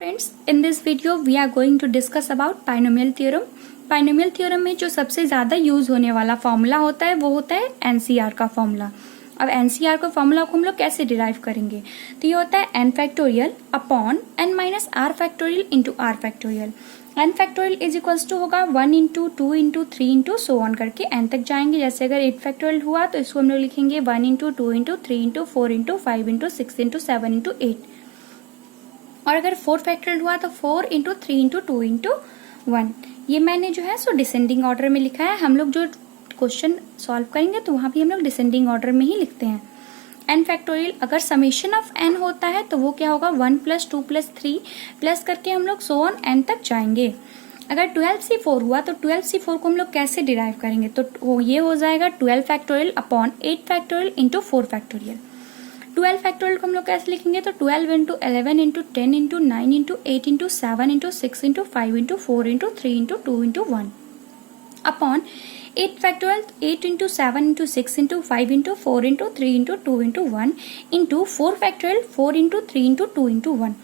Friends, in this video we are going to discuss about binomial theorem. Binomial theorem में जो सबसे ज़्यादा use होने वाला फॉर्मूला होता है वो होता है एनसीआर का फॉर्मूला। अब एनसीआर का फॉर्मूला को हम लोग कैसे डिराइव करेंगे, तो ये होता है N factorial upon N minus R factorial into R factorial. N factorial is equals to होगा 1 into 2 into 3 into so on करके एन तक जाएंगे। जैसे अगर 8 फैक्टोरियल हुआ तो इसको हम लोग लिखेंगे 1 into 2 into 3 into 4 into 5 into 6 into 7 into 8। और अगर 4 फैक्टोरियल हुआ तो 4 इंटू 3 इंटू 2 इंटू 1। ये मैंने जो है सो डिसेंडिंग ऑर्डर में लिखा है। हम लोग जो क्वेश्चन सॉल्व करेंगे तो वहां भी हम लोग डिसेंडिंग ऑर्डर में ही लिखते हैं। एन फैक्टोरियल अगर समेशन ऑफ एन होता है तो वो क्या होगा 1 प्लस 2 प्लस 3 प्लस करके हम लोग सो ऑन एन तक जाएंगे। अगर 12c4 हुआ तो 12c4 को हम लोग कैसे डिराइव करेंगे, तो ये हो जाएगा 12 factorial upon 8 factorial into 4 factorial. 12 factorial को हम लोग कैसे लिखेंगे, तो 12 into 11 into 10 into 9 into 8 into 7 into 6 into 5 into 4 into 3 into 2 into 1 upon 8 factorial 8 into 7 into 6 into 5 into 4 into 3 into 2 into 1 into 4 factorial 4 into 3 into 2 into 1।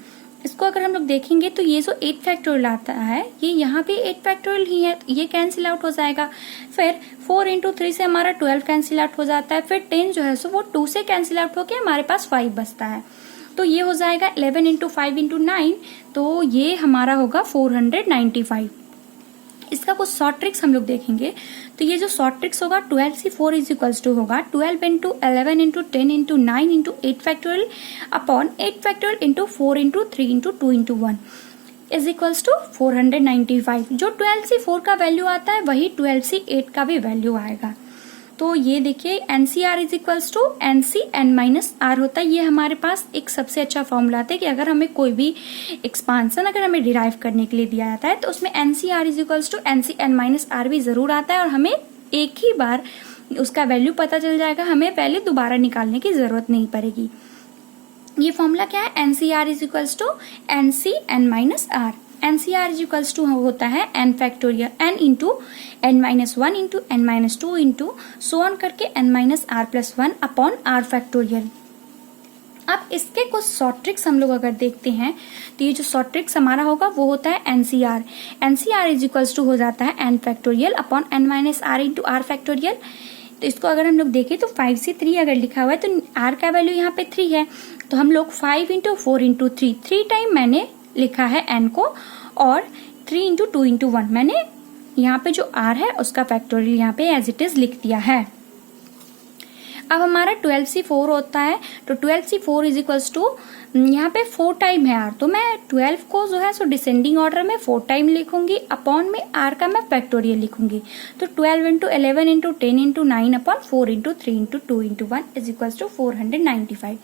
इसको अगर हम लोग देखेंगे तो ये जो 8 फैक्टोरियल आता है ये यहाँ पे 8 फैक्टोरियल ही है, ये कैंसिल आउट हो जाएगा। फिर 4 इंटू 3 से हमारा 12 कैंसिल आउट हो जाता है। फिर 10 जो है सो वो 2 से कैंसिल आउट होकर हमारे पास 5 बचता है। तो ये हो जाएगा 11 इंटू 5 इंटू 9, तो ये हमारा होगा 495। इसका कुछ शॉर्ट ट्रिक्स हम लोग देखेंगे। तो ये जो शॉर्ट ट्रिक्स होगा 12c4 इज इक्वल्स टू होगा 12 into 11 into 10 into 9 into 8 factorial upon 8 factorial into 4 into 3 into 2 into 1 is equals to 495। जो 12c4 का वैल्यू आता है वही 12c8 का भी वैल्यू आएगा। तो ये देखिए NCR is equals to NC N minus R होता है। ये हमारे पास एक सबसे अच्छा फॉर्मूला आता है कि अगर हमें कोई भी एक्सपांसन अगर हमें डिराइव करने के लिए दिया जाता है तो उसमें NCR is equals to NC N minus R भी जरूर आता है और हमें एक ही बार उसका वैल्यू पता चल जाएगा, हमें पहले दोबारा निकालने की जरूरत नहीं पड़ेगी। ये फॉर्मूला क्या है, NCR is equals to NC N minus R. NCR is equals to होता है N factorial N into N minus 1 into N minus 2 into so on करके N minus R plus 1 upon R factorial. अब इसके कुछ short tricks हम लोग अगर देखते हैं तो ये जो शॉर्ट ट्रिक्स हमारा होगा वो होता है NCR. NCR is equals to हो जाता है N factorial upon N minus R into R factorial. तो इसको अगर हम लोग देखें तो 5 से 3 अगर लिखा हुआ है तो आर का वैल्यू यहाँ पे 3 है, तो हम लोग 5 इंटू 4 इंटू 3 टाइम मैंने लिखा है एन को, और 3 इंटू 2 इंटू 1 मैंने यहाँ पे जो आर है उसका फैक्टोरियल यहाँ पे एज इट इज लिख दिया है। अब हमारा 12c4 होता है तो 12c4 इज इक्वल्स टू यहाँ पे 4 टाइम है आर, तो मैं 12 को जो है सो डिसेंडिंग ऑर्डर में 4 टाइम लिखूंगी, अपॉन में आर का मैं फैक्टोरियल लिखूंगी। तो 12 into 11 into 10 into 9 upon 4 into 3 into 2 into 1 is equals to 495।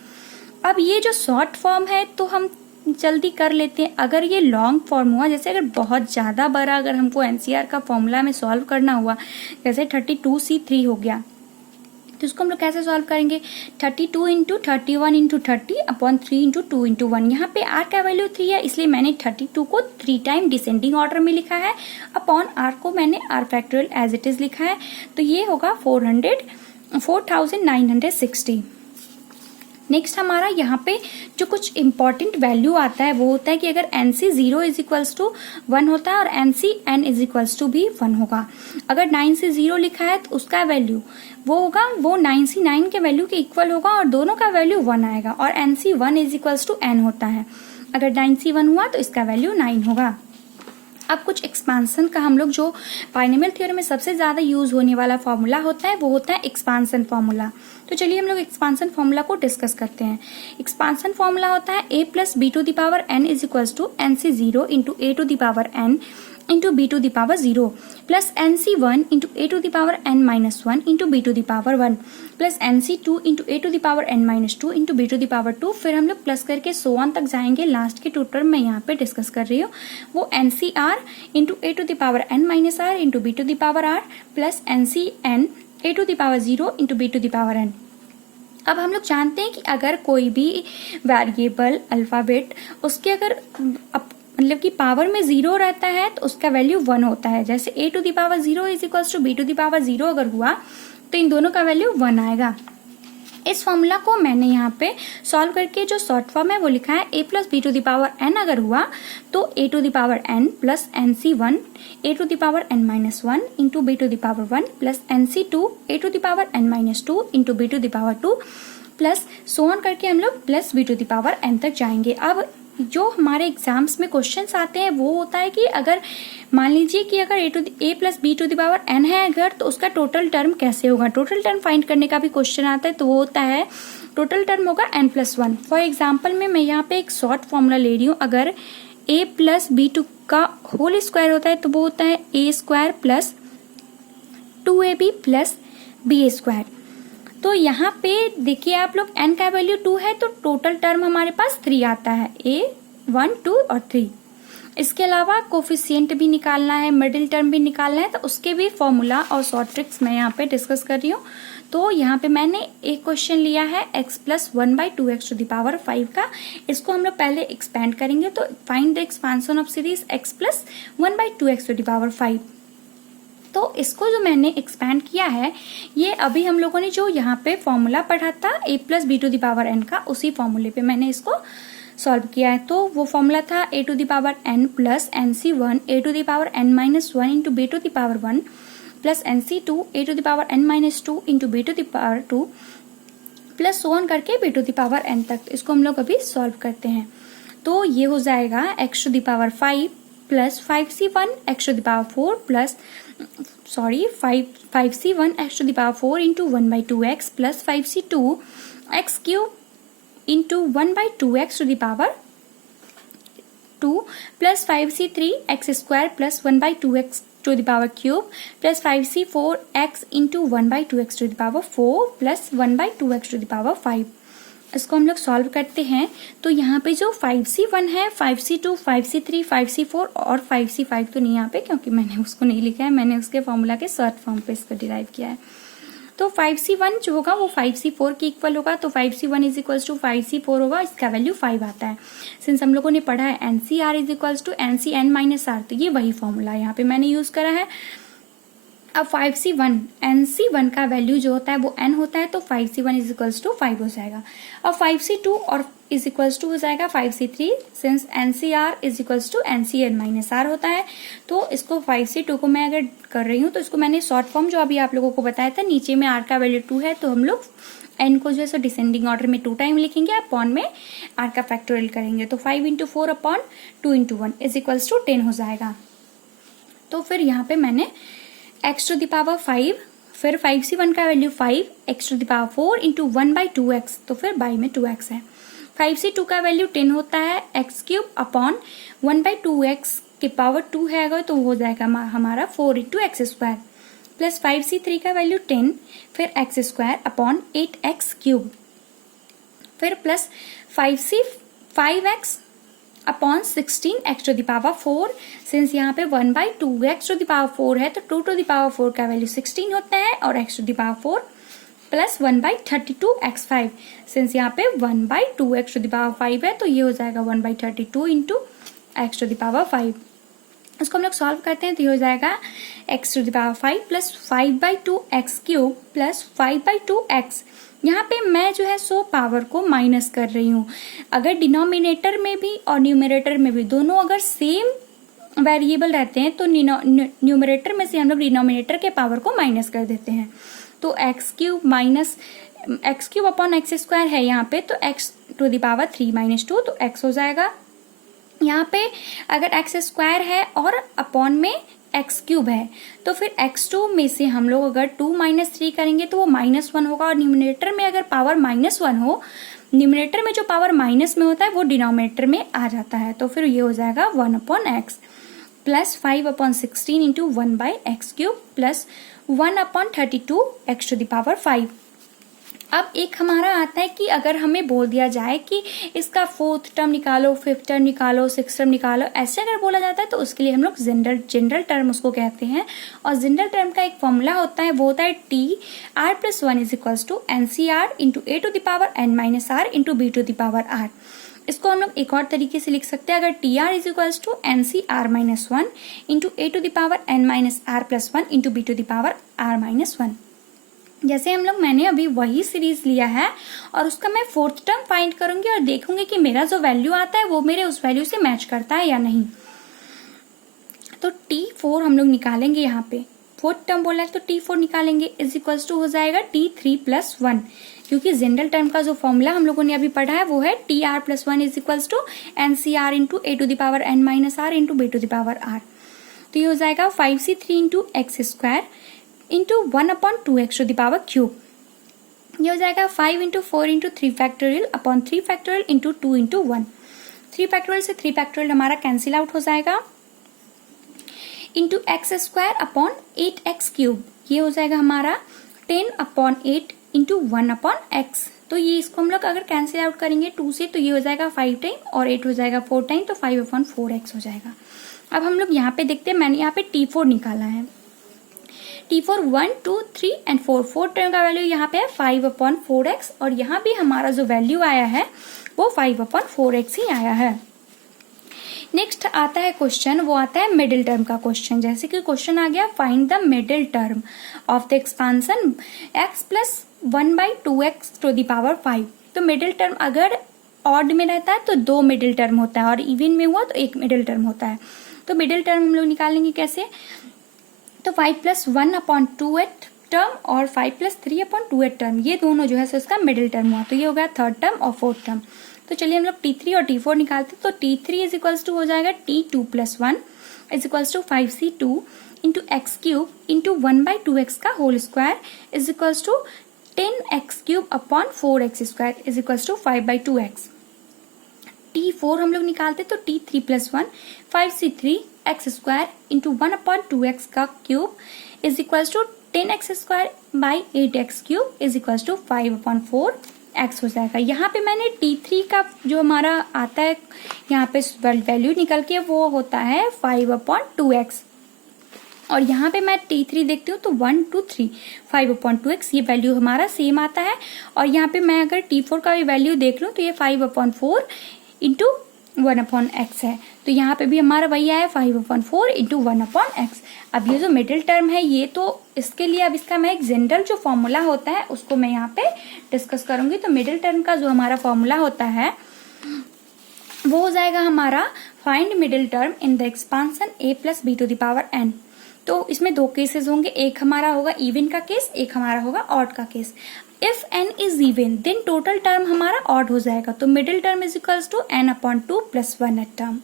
अब ये जो शॉर्ट फॉर्म है तो हम जल्दी कर लेते हैं। अगर ये लॉन्ग फॉर्म हुआ, जैसे अगर बहुत ज़्यादा बड़ा अगर हमको एनसीआर का फॉर्मूला में सॉल्व करना हुआ, जैसे 32c3 हो गया, तो इसको हम लोग कैसे सॉल्व करेंगे, 32 into 31 into 30 upon 3 into 2 into 1। यहाँ पे आर का वैल्यू 3 है इसलिए मैंने 32 को 3 टाइम डिसेंडिंग ऑर्डर में लिखा है, अपॉन आर को मैंने R factorial as it is लिखा है। तो ये होगा 4960। नेक्स्ट हमारा यहाँ पे जो कुछ इंपॉर्टेंट वैल्यू आता है वो होता है कि अगर एनसी 0 इज इक्वल्स टू 1 होता है और NC N is equals to भी 1 होगा। अगर 9 से 0 लिखा है तो उसका वैल्यू वो होगा, वो 9 से 9 के वैल्यू के इक्वल होगा और दोनों का वैल्यू 1 आएगा। और NC 1 is equals to N होता है, अगर 9 से 1 हुआ तो इसका वैल्यू 9 होगा। अब कुछ एक्सपांसन का हम लोग जो बाइनोमियल थ्योरम में सबसे ज्यादा यूज होने वाला फॉर्मूला होता है वो होता है एक्सपांसन फॉर्मूला। तो चलिए हम लोग एक्सपांसन फॉर्मूला को डिस्कस करते हैं। एक्सपांसन फॉर्मूला होता है a plus B to the power n is equals to N C 0 into A to the power n into B to the power 0 plus N C 1 into A to the power n minus 1 into B to the power 1 plus N C 2 into A to the power n minus 2 into B to the power 2। फिर हम लोग plus करके so on तक जाएंगे। Last के 2 term मैं यहाँ पे डिस्कस कर रही हूँ, वो N C R into A to the power n minus R into B to the power r plus N C N A to the power 0 into B to the power n। अब हम लोग जानते हैं कि अगर कोई भी variable alphabet उसके अगर मतलब कि पावर में 0 रहता है तो उसका वैल्यू 1 होता है। जैसे a to the power 0 is equals to B to the power 0 अगर हुआ तो इन दोनों का वैल्यू 1 आएगा। इस फॉर्मूला को मैंने यहाँ पे सॉल्व करके जो शॉर्ट फॉर्म है वो लिखा है a plus B to the power n अगर हुआ तो a to the power n plus NC1 a to the power n minus 1 into b to the power 1 plus NC2 a to the power n minus 2 into b to the power 2 plus so on करके हम लोग plus b to the power n तक जाएंगे। अब जो हमारे exams में questions आते हैं वो होता है कि अगर मान लीजिए कि अगर a plus B to the power n है अगर, तो उसका टोटल टर्म कैसे होगा, टोटल टर्म फाइंड करने का भी क्वेश्चन आता है। तो वो होता है टोटल टर्म होगा n प्लस 1। फॉर एग्जाम्पल में मैं यहाँ पे एक शॉर्ट फॉर्मूला ले रही हूँ, अगर a प्लस बी टू का होल स्क्वायर होता है तो वो होता है a square plus 2ab plus B square. तो यहाँ पे देखिए आप लोग n का वैल्यू 2 है तो टोटल टर्म हमारे पास 3 आता है, a 1 2 और 3। इसके अलावा कोफिशिएंट भी निकालना है, मिडिल टर्म भी निकालना है, तो उसके भी फॉर्मूला और शॉर्ट ट्रिक्स मैं यहाँ पे डिस्कस कर रही हूँ। तो यहाँ पे मैंने एक क्वेश्चन लिया है x plus 1/2x to the power 5 का। इसको हम लोग पहले एक्सपेंड करेंगे, तो find the expansion of series x plus 1/2x to the power 5। तो इसको जो मैंने एक्सपैंड किया है ये अभी हम लोगों ने जो यहाँ पे फॉर्मूला पढ़ा था a plus B to the power n का, उसी फॉर्मूले पे मैंने इसको सॉल्व किया है। तो वो फॉर्मूला था a to the power n plus NC1 a to the power n minus 1 into b to the power 1 plus NC2 a to the power n minus 2 into b to the power 2 plus so on करके b to the power n तक। इसको हम लोग अभी solve करते हैं। तो ये हो जाएगा x to the power 5 plus 5c1 x to the power 4 plus 5c1 x to the power 4 into 1/2x plus 5c2 x cube into 1/2x to the power 2 plus 5c3 x square plus 1/2x to the power cube plus 5c4 x into 1/2x to the power 4 plus 1/2x to the power 5। इसको हम लोग solve करते हैं तो यहाँ पे जो 5c1 है, 5c2, 5c3, 5c4 और 5c5 तो नहीं यहाँ पे, क्योंकि मैंने उसको नहीं लिखा है, मैंने उसके फॉर्मूला के शॉर्ट फॉर्म पे इसको डिराइव किया है। तो 5c1 जो होगा वो 5c4 के इक्वल होगा, तो 5c1 is equals to 5c4 होगा, इसका वैल्यू 5 आता है। सिंस हम लोगों ने पढ़ा है NCR is equals to NCn minus R, तो ये वही फॉर्मूला यहाँ पे मैंने यूज करा है। अब 5c1 NC1 का वैल्यू जो होता है वो n होता है, तो 5c1 इज इक्वल्स टू 5 हो जाएगा। अब 5c2 और इज इक्वल्स टू हो जाएगा 5c3, since NCR is equals to NCn minus R होता है। तो इसको 5c2 को मैं अगर कर रही हूँ तो इसको मैंने शॉर्ट फॉर्म जो अभी आप लोगों को बताया था, नीचे में R का वैल्यू 2 है तो हम लोग n को जो है सो डिसेंडिंग ऑर्डर में 2 टाइम लिखेंगे, अपॉन में R का फैक्टोरियल करेंगे, तो 5 into 4 upon 2 into 1 is equals to 10 हो जाएगा। तो फिर यहाँ पे मैंने x टू द पावर 5, फिर 5c1 का value 5, x to the power 4 into 1/2x, तो फिर बाई में 2x है। 5c2 का वैल्यू 10 होता है, x क्यूब अपॉन 1/2x के पावर 2 है अगर, तो हो जाएगा हमारा 4 into x square, plus 5c3 का वैल्यू 10, फिर X square upon 8x cube, फिर plus 5x upon 16x to the power 4। Since यहाँ पे 1/2x टू द पावर 4 है तो 2 टू द पावर 4 का वैल्यू 16 होता है, और x to the power 4 plus 1/32x5। Since यहाँ पे 1/2x टू द पावर 5 है तो ये हो जाएगा 1/32 into x to the power 5। इसको हम लोग सॉल्व करते हैं तो ये हो जाएगा x to the power 5 plus 5/2x cube plus 5/2x। यहाँ पे मैं जो है सो पावर को माइनस कर रही हूँ। अगर डिनोमिनेटर में भी और न्यूमरेटर में भी दोनों अगर सेम वेरिएबल रहते हैं तो न्यूमरेटर में से हम लोग डिनोमिनेटर के पावर को माइनस कर देते हैं। तो X cube minus X cube upon X square है यहाँ पे, तो X to the power 3 minus 2 तो एक्स हो जाएगा। यहाँ पे अगर एक्स स्क्वायर है और अपॉन में एक्स क्यूब है तो फिर x2 में से हम लोग अगर 2 माइनस 3 करेंगे तो वो -1 होगा, और न्यूमरेटर में अगर पावर -1 हो, न्यूमरेटर में जो पावर माइनस में होता है वो डिनोमिनेटर में आ जाता है, तो फिर ये हो जाएगा 1/x plus 5/16 into 1/x cube plus 1/32 x to the power 5। अब एक हमारा आता है कि अगर हमें बोल दिया जाए कि इसका 4th टर्म निकालो, 5th टर्म निकालो, 6th टर्म निकालो, ऐसे अगर बोला जाता है तो उसके लिए हम लोग जनरल टर्म उसको कहते हैं। और जनरल टर्म का एक फॉर्मूला होता है, वो होता है TR+1 is equals to NCR into A to the power n minus R into B to the power R। इसको हम लोग एक और तरीके से लिख सकते हैं, अगर TR is equals to NCR-1 into A to the power n minus R+1 into B to the power R-1। जैसे मैंने अभी वही सीरीज लिया है और उसका मैं फोर्थ टर्म फाइंड करूंगी और देखूंगी कि मेरा जो वैल्यू आता है वो मेरे उस वैल्यू से मैच करता है या नहीं। तो T4 हम लोग निकालेंगे, यहाँ पे फोर्थ टर्म बोला है तो T4 निकालेंगे, इज इक्वल्स टू हो जाएगा T3 प्लस 1, क्योंकि जनरल टर्म का जो फॉर्मूला हम लोगों ने अभी पढ़ा है वो है TR plus 1 is equals to NCR into A to the power N minus R into B to the power R। तो ये हो जाएगा 5C3 into x square into 1/2x to the power cube. ये हो जाएगा 5 into 4 into 3 factorial upon 3 factorial into 2 into 1। 3 factorial से 3 factorial हमारा cancel out हो जाएगा, into x square upon 8x cube. ये हो जाएगा हमारा 10/8 इंटू 1/x। तो ये इसको हम लोग अगर कैंसिल आउट करेंगे 2 से तो ये हो जाएगा 5 टाइम और 8 हो जाएगा 4 टाइम, तो 5/4x हो जाएगा। अब हम लोग यहाँ पे देखते हैं, मैंने यहाँ पे T4 निकाला है। T4 1, 2, 3 एंड 4, 4 टर्म का वैल्यू यहाँ पे है 5/4x और यहाँ भी हमारा जो वैल्यू आया है वो 5/4x ही आया है। नेक्स्ट आता है क्वेश्चन, वो आता है मिडिल टर्म का क्वेश्चन। जैसे कि क्वेश्चन आ गया, find the middle term of the expansion x plus 1/2x to the power 5। तो मिडिल टर्म अगर ऑड में रहता है तो 2 मिडिल टर्म होता है और इवन में हुआ तो 1 मिडिल टर्म होता है। तो मिडिल टर्म हम लोग निकालेंगे कैसे, तो 5 प्लस 1/2 टर्म और 5 प्लस 3/2 टर्म, ये दोनों जो है सो इसका मिडिल टर्म हुआ। तो ये हो गया थर्ड टर्म और फोर्थ टर्म। तो चलिए हम लोग T3 और T4 निकालते हैं। तो T3 इज इक्वल्स टू हो जाएगा T2 plus 1 is equals to 5C2 into x cube into 1/2x का whole square is equals to 10x cube upon 4x square is equals to 5/2x। T4 हम लोग निकालते तो T3 plus 1 5C3 x square into 1/2x का cube is equals to 10x square by 8x cube is equals to 5/4x हो जाएगा। यहाँ पे मैंने T3 का जो हमारा आता है यहाँ पे वैल्यू निकल के वो होता है 5/2x और यहाँ पे मैं T3 देखती हूँ तो 1 2 3 5/2x ये वैल्यू हमारा सेम आता है। और यहाँ पे मैं अगर T4 का भी वैल्यू देख लूँ तो ये 5/4 इंटू 1/x है। तो यहाँ पे भी हमारा वही आया 5/4 इंटू 1/x। अब ये जो मिडिल टर्म है ये तो इसके लिए अब इसका मैं एक जनरल जो फॉर्मूला होता है उसको मैं यहाँ पे डिस्कस करूंगी। तो मिडिल टर्म का जो हमारा फॉर्मूला होता है वो हो जाएगा हमारा find middle term in the expansion a plus b to the power n। तो इसमें 2 केसेस होंगे, एक हमारा होगा इवन का केस, एक हमारा होगा ऑड का case. If n is even then total term हमारा ऑड हो जाएगा, तो middle term is equals to n/2 plus 1 term.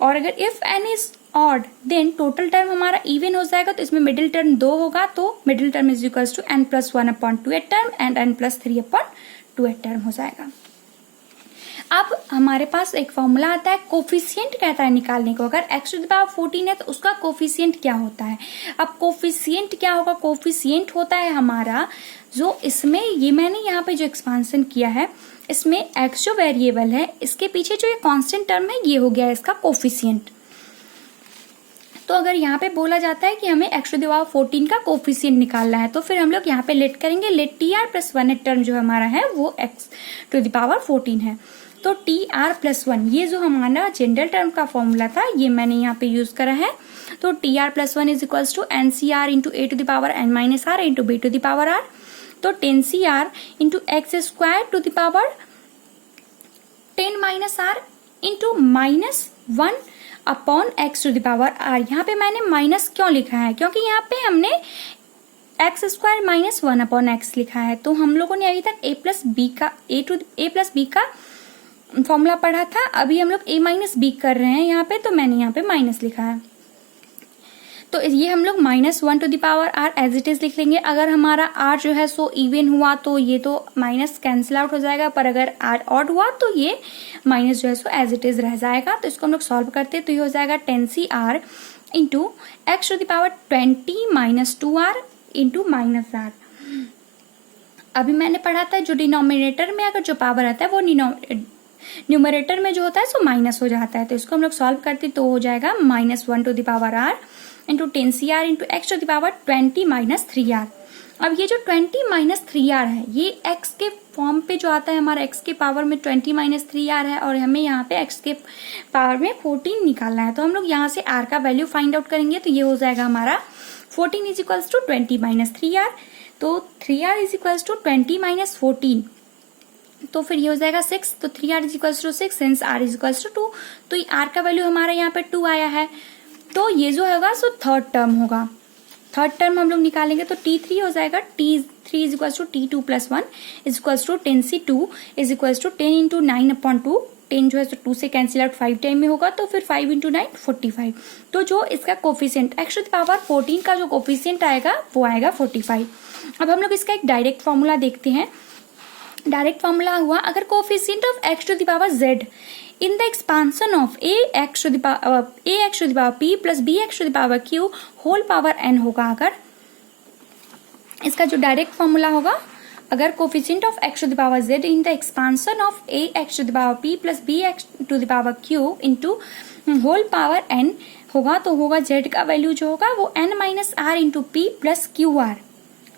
और अगर if n is odd then total term हमारा इवन हो जाएगा, तो इसमें मिडिल टर्म 2 होगा, तो middle term is equals to n plus 1/2 term and n plus 3/2 term हो जाएगा। अब हमारे पास एक फॉर्मूला आता है, कोफिशिएंट कहता है निकालने को। अगर x टू द पावर 14 है तो उसका कोफिशिएंट क्या होता है। अब कोफिशिएंट क्या होगा, कोफिशिएंट होता है हमारा जो इसमें ये मैंने यहाँ पे जो एक्सपांसन किया है इसमें x जो वेरिएबल है इसके पीछे जो ये कांस्टेंट टर्म है ये हो गया इसका कोफिशिएंट। तो अगर यहाँ पे बोला जाता है कि हमें x टू द पावर 14 का कोफिशिएंट निकालना है तो फिर हम लोग यहाँ पे लेट करेंगे, लेट TR प्लस 1 टर्म जो हमारा है वो x टू द पावर 14 है। तो TR प्लस 1 ये जो हमारा जनरल टर्म का फॉर्मूला था ये मैंने यहाँ पे यूज करा है। तो TR plus 1 is equals to NCR into A to the power N minus R into B to the power R। तो 10CR into x square to the power 10 minus R into -1 upon x to the power R। यहाँ पे मैंने minus क्यों लिखा है, क्योंकि यहाँ पे हमने एक्स स्क्वायर माइनस 1/x लिखा है। तो हम लोगों ने अभी तक a प्लस बी का फॉर्मूला पढ़ा था, अभी हम लोग a माइनस बी कर रहे हैं यहाँ पे, तो मैंने यहाँ पे माइनस लिखा है। तो ये हम लोग -1 to the power r as it is लिख लेंगे। अगर हमारा r जो है सो इवन हुआ तो ये तो माइनस कैंसिल आउट हो जाएगा, पर अगर r ऑड हुआ तो ये माइनस जो है सो एज इट इज रह जाएगा। तो इसको हम लोग सॉल्व करते हैं तो ये हो जाएगा 10CR into x to the power 20 minus 2r into minus r। अभी मैंने पढ़ा था जो डिनोमिनेटर में अगर जो पावर आता है वो न्यूमरेटर में जो होता है सो माइनस हो जाता है। तो इसको हम लोग सॉल्व करते तो हो जाएगा -1 to the power r into 10CR into x to the power 20 minus 3r। अब ये जो 20 माइनस 3r है ये x के फॉर्म पे जो आता है, हमारा x के पावर में 20 माइनस 3r है और हमें यहाँ पे x के पावर में 14 निकालना है। तो हम लोग यहाँ से r का वैल्यू फाइंड आउट करेंगे तो ये हो जाएगा हमारा 14 is equals to 20 minus 3r, तो 3r is equals to 20 minus 14, तो फिर ये हो जाएगा 6, तो 3r is equals to 6 since r is equals to 2, तो r का वैल्यू हमारा यहाँ पे 2 आया है। तो ये जो होगा सो थर्ड टर्म होगा। थर्ड टर्म हम लोग निकालेंगे तो t3 हो जाएगा, t3 is equals to t2 plus 1 is equals to 10c2 is equals to 10 into 9/2, 10 जो है तो 2 से कैंसिल आउट 5 टाइम में होगा, तो फिर 5 इंटू 9 45। तो जो इसका coefficient x to the power 14 का जो कोफिशिएंट आएगा वो आएगा 45। अब हम लोग इसका एक डायरेक्ट फॉर्मूला देखते हैं। डायरेक्ट फॉर्मूला हुआ, अगर coefficient of x to the power z in the expansion of ax to the power p plus bx to the power q whole power n होगा। अगर इसका जो डायरेक्ट फॉर्मूला होगा, अगर coefficient of x to the power z in the expansion of ax to the power p plus bx to the power q into whole power n होगा, तो होगा z का वैल्यू जो होगा वो n minus r into p plus Q R.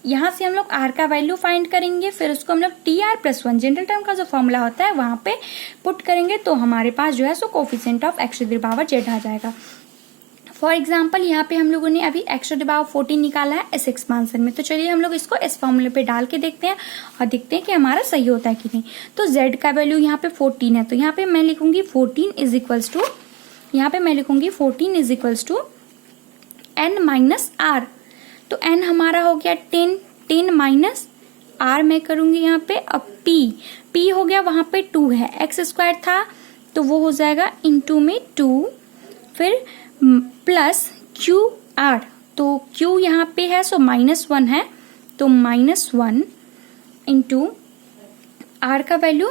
यहाँ से हम लोग r का वैल्यू फाइंड करेंगे, फिर उसको हम लोग tr प्लस 1 जनरल टर्म का जो फॉर्मूला होता है वहां पे पुट करेंगे, तो हमारे पास जो है सो coefficient of x to the power z आ जाएगा। फॉर एग्जाम्पल यहाँ पे हम लोगों ने अभी x टू द पावर 14 निकाला है इस एक्सपांशन में, तो चलिए हम लोग इसको इस फॉर्मूले पे डाल के देखते हैं और देखते हैं कि हमारा सही होता है कि नहीं। तो z का वैल्यू यहाँ पे 14 है, तो यहाँ पे मैं लिखूंगी 14 इज इक्वल्स टू, यहाँ पे मैं लिखूंगी 14 is equals to n minus r, तो n हमारा हो गया 10 माइनस r मैं करूंगी यहाँ पे, अब p हो गया वहां पे 2 है, x स्क्वायर था तो वो हो जाएगा इंटू में 2, फिर प्लस क्यू आर, तो q यहाँ पे है सो -1 है, तो -1 इंटू r का वैल्यू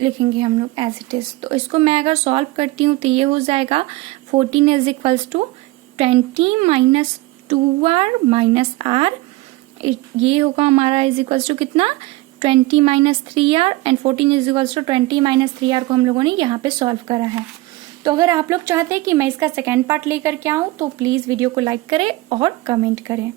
लिखेंगे हम लोग एज इट इज। तो इसको मैं अगर सॉल्व करती हूँ तो ये हो जाएगा 14 is equals to 20 minus 2r minus r, ये होगा हमारा इज इक्वल्स टू कितना 20 minus 3r and 14 is equals to 20 minus 3r को हम लोगों ने यहाँ पे सॉल्व करा है। तो अगर आप लोग चाहते हैं कि मैं इसका सेकेंड पार्ट लेकर के आऊँ तो प्लीज वीडियो को लाइक करें और कमेंट करें।